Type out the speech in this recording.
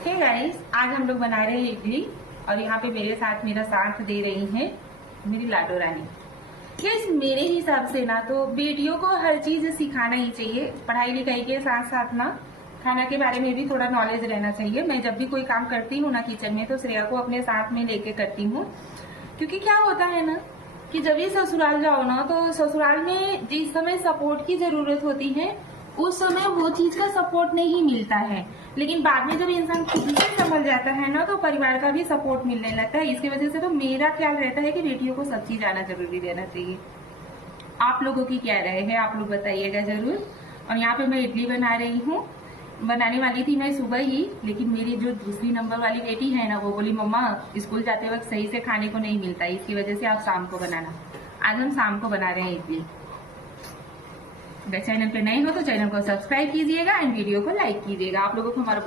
Hey guys, आज हम लोग बना रहे हैं इडली और यहाँ पे मेरे साथ मेरा साथ दे रही हैं मेरी लाडो रानी। गाइस, मेरे हिसाब से ना तो बेटियों को हर चीज सिखाना ही चाहिए। पढ़ाई लिखाई के साथ साथ ना खाना के बारे में भी थोड़ा नॉलेज रहना चाहिए। मैं जब भी कोई काम करती हूँ ना किचन में तो श्रेया को अपने साथ में लेके करती हूँ, क्योंकि क्या होता है ना कि जब ये ससुराल जाओ ना तो ससुराल में जिस समय सपोर्ट की जरूरत होती है उस समय वो चीज का सपोर्ट नहीं मिलता है, लेकिन बाद में जब इंसान खुद से संभल जाता है ना तो परिवार का भी सपोर्ट मिलने लगता है। इसकी वजह से तो मेरा ख्याल रहता है कि बेटियों को सब चीज आना जरूरी रहना चाहिए। आप लोगों की क्या राय है, आप लोग बताइएगा जरूर। और यहाँ पे मैं इडली बना रही हूँ। बनाने वाली थी मैं सुबह ही, लेकिन मेरी जो दूसरी नंबर वाली बेटी है ना वो बोली मम्मा स्कूल जाते वक्त सही से खाने को नहीं मिलता, इसकी वजह से आप शाम को बनाना। आज हम शाम को बना रहे हैं इडली। अगर चैनल पे नए हो तो चैनल को सब्सक्राइब कीजिएगा एंड वीडियो को लाइक कीजिएगा। आप लोगों को हमारा